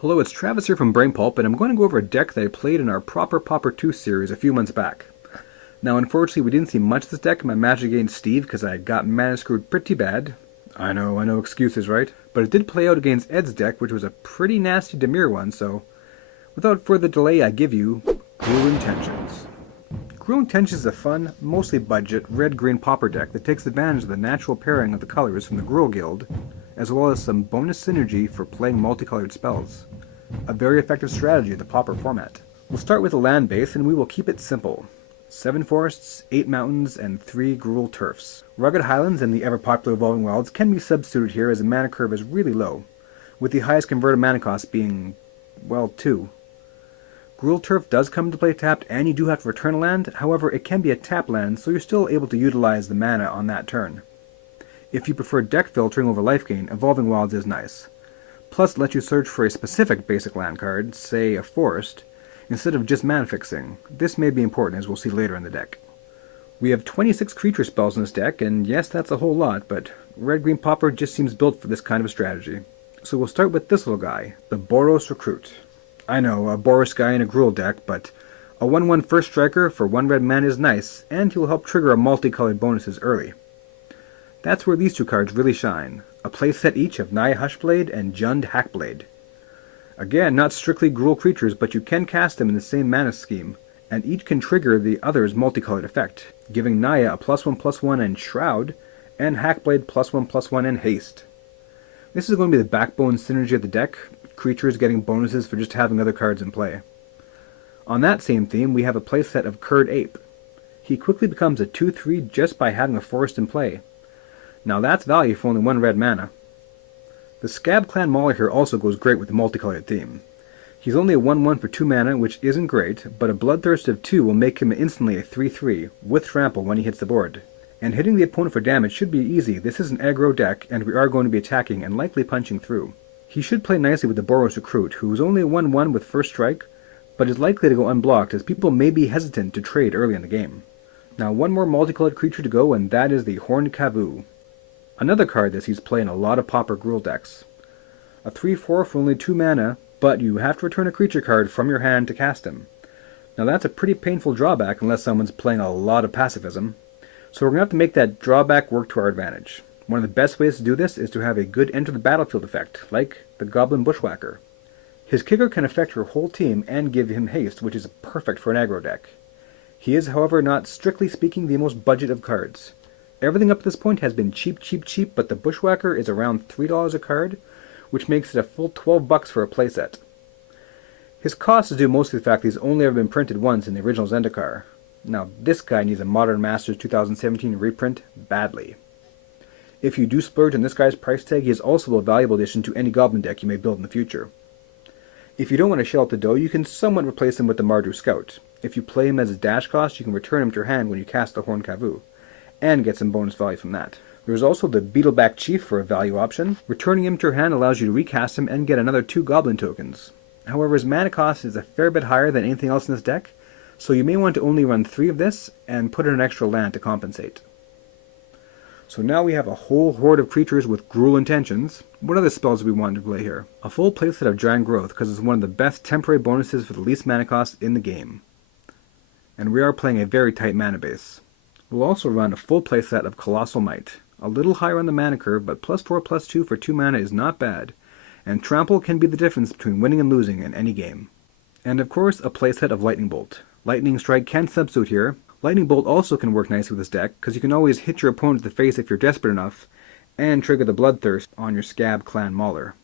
Hello, it's Travis here from Brainpulp, and I'm going to go over a deck that I played in our Pauper 2 series a few months back. Now, unfortunately, we didn't see much of this deck in my match against Steve because I got mana screwed pretty bad. I know, excuses, right? But it did play out against Ed's deck, which was a pretty nasty Demir one, so without further delay, I give you Gruul Intentions. Gruul Intentions is a fun, mostly budget, red-green Pauper deck that takes advantage of the natural pairing of the colors from the Gruul Guild, as well as some bonus synergy for playing multicolored spells. A very effective strategy in the Pauper format. We'll start with a land base and we will keep it simple. 7 forests, 8 mountains, and 3 Gruul turfs. Rugged highlands and the ever-popular Evolving Wilds can be substituted here as the mana curve is really low, with the highest converted mana cost being, well, 2. Gruul turf does come into play tapped and you do have to return a land, however it can be a tap land so you're still able to utilize the mana on that turn. If you prefer deck filtering over life gain, Evolving Wilds is nice. Plus it lets you search for a specific basic land card, say a forest, instead of just mana fixing. This may be important as we'll see later in the deck. We have 26 creature spells in this deck, and yes, that's a whole lot, but red-green Pauper just seems built for this kind of strategy. So we'll start with this little guy, the Boros Recruit. I know, a Boros guy in a Gruul deck, but a 1/1 first striker for 1 red mana is nice, and he'll help trigger our multicolored bonuses early. That's where these two cards really shine, a playset each of Naya Hushblade and Jund Hackblade. Again, not strictly Gruul creatures, but you can cast them in the same mana scheme, and each can trigger the other's multicolored effect, giving Naya a +1/+1 and Shroud, and Hackblade +1/+1 and Haste. This is going to be the backbone synergy of the deck, creatures getting bonuses for just having other cards in play. On that same theme, we have a playset of Kird Ape. He quickly becomes a 2/3 just by having a forest in play. Now that's value for only 1 red mana. The Scab clan Mauler here also goes great with the multicolored theme. He's only a 1/1 for 2 mana, which isn't great, but a Bloodthirst of 2 will make him instantly a 3/3, with trample when he hits the board. And hitting the opponent for damage should be easy. This is an aggro deck, and we are going to be attacking and likely punching through. He should play nicely with the Boros Recruit, who is only a 1/1 with first strike, but is likely to go unblocked as people may be hesitant to trade early in the game. Now one more multicolored creature to go, and that is the Horned Kavu. Another card that sees play in a lot of Pauper Gruul decks. A 3/4 for only 2 mana, but you have to return a creature card from your hand to cast him. Now that's a pretty painful drawback unless someone's playing a lot of pacifism, so we're going to have to make that drawback work to our advantage. One of the best ways to do this is to have a good enter the battlefield effect, like the Goblin Bushwhacker. His kicker can affect your whole team and give him haste, which is perfect for an aggro deck. He is, however, not strictly speaking the most budget of cards. Everything up to this point has been cheap, but the Bushwhacker is around $3 a card, which makes it a full $12 for a playset. His cost is due mostly to the fact that he's only ever been printed once in the original Zendikar. Now this guy needs a Modern Masters 2017 reprint badly. If you do splurge on this guy's price tag, he is also a valuable addition to any Goblin deck you may build in the future. If you don't want to shell out the dough, you can somewhat replace him with the Mardu Scout. If you play him as a dash cost, you can return him to your hand when you cast the Horned Kavu, and get some bonus value from that. There is also the Beetleback Chief for a value option. Returning him to your hand allows you to recast him and get another 2 Goblin tokens. However, his mana cost is a fair bit higher than anything else in this deck, so you may want to only run 3 of this and put in an extra land to compensate. So now we have a whole horde of creatures with Gruul Intentions. What other spells do we want to play here? A full playset of Giant Growth, because it's one of the best temporary bonuses for the least mana cost in the game. And we are playing a very tight mana base. We'll also run a full playset of Colossal Might. A little higher on the mana curve, but +4/+2 for 2 mana is not bad, and trample can be the difference between winning and losing in any game. And of course, a playset of Lightning Bolt. Lightning Strike can substitute here. Lightning Bolt also can work nicely with this deck, because you can always hit your opponent in the face if you're desperate enough, and trigger the Bloodthirst on your Scab clan Mauler.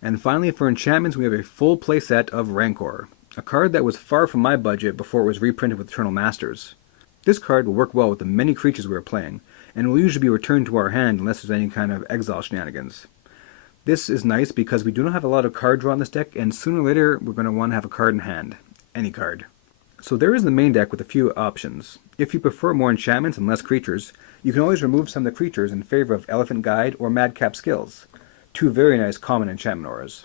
And finally, for enchantments, we have a full playset of Rancor, a card that was far from my budget before it was reprinted with Eternal Masters. This card will work well with the many creatures we are playing, and will usually be returned to our hand unless there's any kind of exile shenanigans. This is nice because we do not have a lot of card draw in this deck, and sooner or later we're going to want to have a card in hand. Any card. So there is the main deck with a few options. If you prefer more enchantments and less creatures, you can always remove some of the creatures in favor of Elephant Guide or Madcap Skills, 2 very nice common enchantment auras.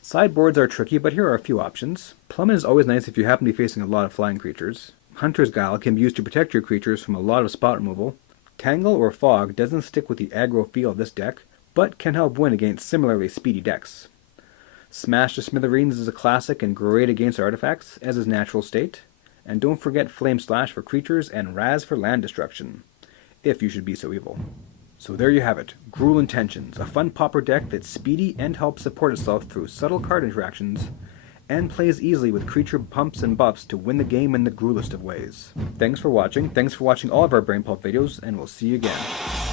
Sideboards are tricky, but here are a few options. Plummet is always nice if you happen to be facing a lot of flying creatures. Hunter's Guile can be used to protect your creatures from a lot of spot removal. Tangle or Fog doesn't stick with the aggro feel of this deck, but can help win against similarly speedy decks. Smash to Smithereens is a classic and great against artifacts, as is Natural State. And don't forget Flame Slash for creatures and Raz for land destruction, if you should be so evil. So there you have it, Gruul Intentions, a fun pauper deck that's speedy and helps support itself through subtle card interactions, and plays easily with creature pumps and buffs to win the game in the gruelest of ways. Thanks for watching all of our Brain Pulp videos, and we'll see you again.